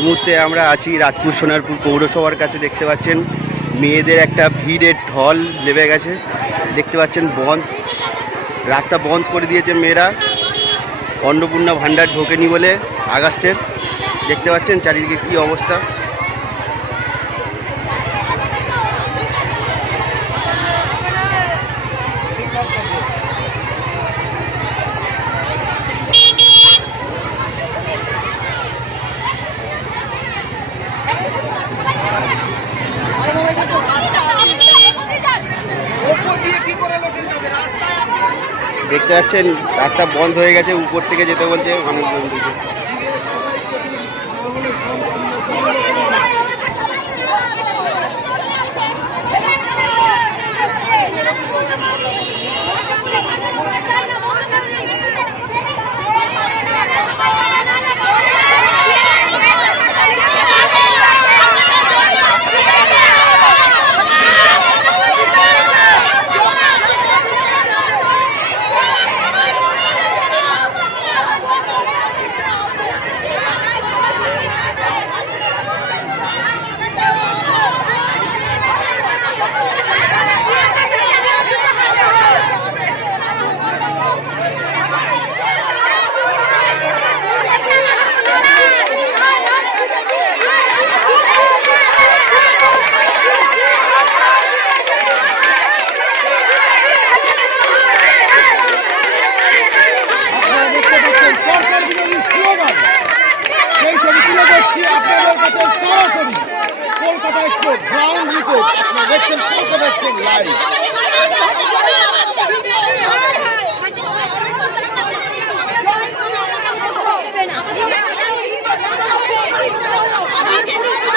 এই মুহূর্তে আমরা আছি রাজপুর সোনারপুর পৌরসভার কাছে। দেখতে পাচ্ছেন মেয়েদের একটা ভিড়ের ঢল নেমে গেছে। দেখতে পাচ্ছেন বন্ধ, রাস্তা বন্ধ করে দিয়েছে মেয়েরা। অন্নপূর্ণা ভাণ্ডার ঢোকেনি বলে আগস্টের। দেখতে পাচ্ছেন চারিদিকে কি অবস্থা। দেখতে পাচ্ছেন রাস্তা বন্ধ হয়ে গেছে, উপর থেকে যেতে বলছে মানুষজনকে।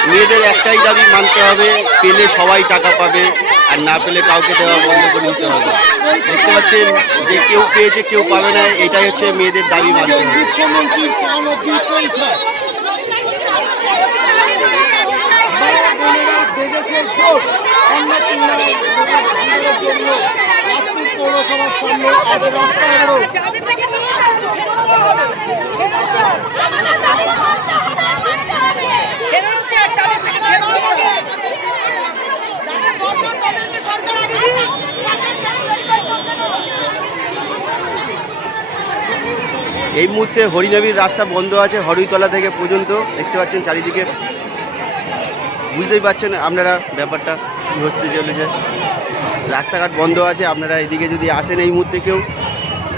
মেয়েদের একটাই দাবি মানতে হবে, পেলে সবাই টাকা পাবে, আর না পেলে কাউকে দেওয়া বন্ধ করে দিতে হবে। দেখতে পাচ্ছেন যে কেউ পেয়েছে কেউ পাবে না, এটাই হচ্ছে মেয়েদের দাবি মানতে হবে। এই মুহূর্তে হরিনাবির রাস্তা বন্ধ আছে হরিতলা থেকে পর্যন্ত। দেখতে পাচ্ছেন চারিদিকে, বুঝতেই পারছেন আপনারা ব্যাপারটা কী হতে চলেছে। রাস্তাঘাট বন্ধ আছে, আপনারা এদিকে যদি আসেন এই মুহূর্তে কেউ,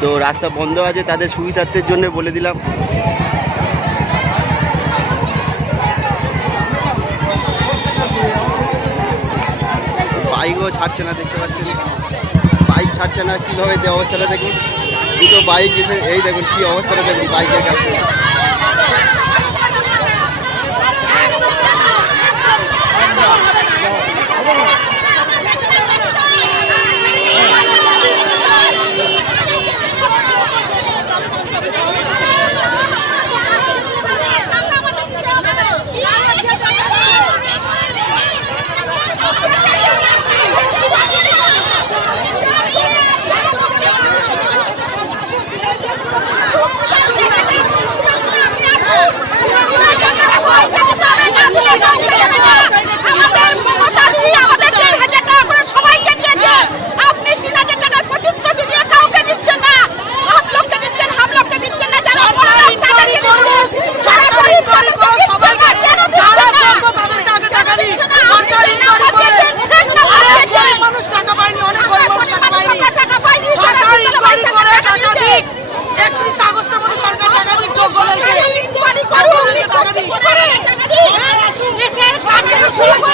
তো রাস্তা বন্ধ আছে, তাদের সুবিধার্থের জন্য বলে দিলাম। বাইকও ছাড়ছে না, দেখতে পাচ্ছেন বাইক ছাড়ছে না। কীভাবে যে অবস্থাটা দেখুন, দুটো বাইক এসে এই দেখুন কী অবস্থাটা দেখুন বাইকের কাছে।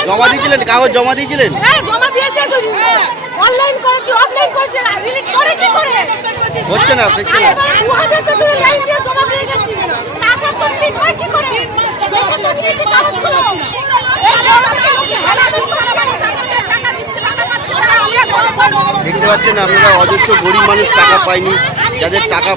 জমা দিয়েছিলেন, কাগজ জমা দিয়েছিলেন? হচ্ছে না, দেখতে পাচ্ছেন আপনারা অজস্র গরিব মানুষ টাকা পায়নি, যাদের টাকা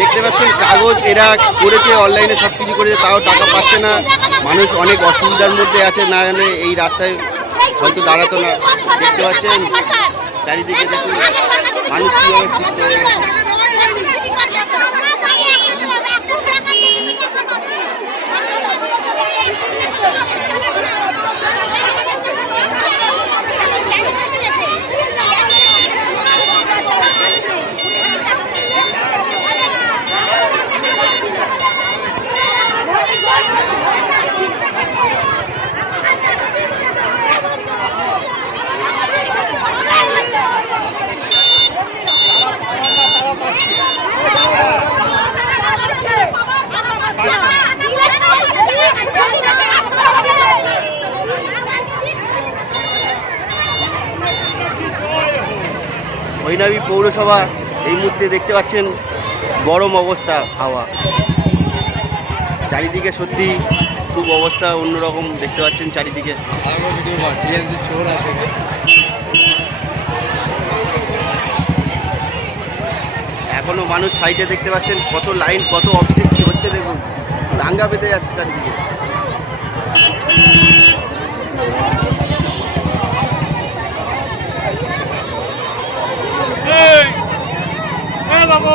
দেখতে পাচ্ছেন কাগজ এরা করেছে, অনলাইনে সব কিছু করেছে, তাও টাকা পাচ্ছে না। মানুষ অনেক অসুবিধার মধ্যে আছে, না হলে এই রাস্তায় হয়তো দাঁড়াতো না। দেখতে পাচ্ছেন চারিদিকে দেখুন মানুষ কীভাবে ঠিক হয়ে গেছে। হরিনাবি পৌরসভা এই মুহূর্তে দেখতে পাচ্ছেন গরম অবস্থা, হাওয়া চারিদিকে, সত্যি খুব অবস্থা অন্যরকম। দেখতে পাচ্ছেন চারিদিকে এখনো মানুষ সাইডে দেখতে পাচ্ছেন কত লাইন, কত অফিসে কি হচ্ছে দেখুন, দাঙ্গা বেঁধে যাচ্ছে চারিদিকে। বাবু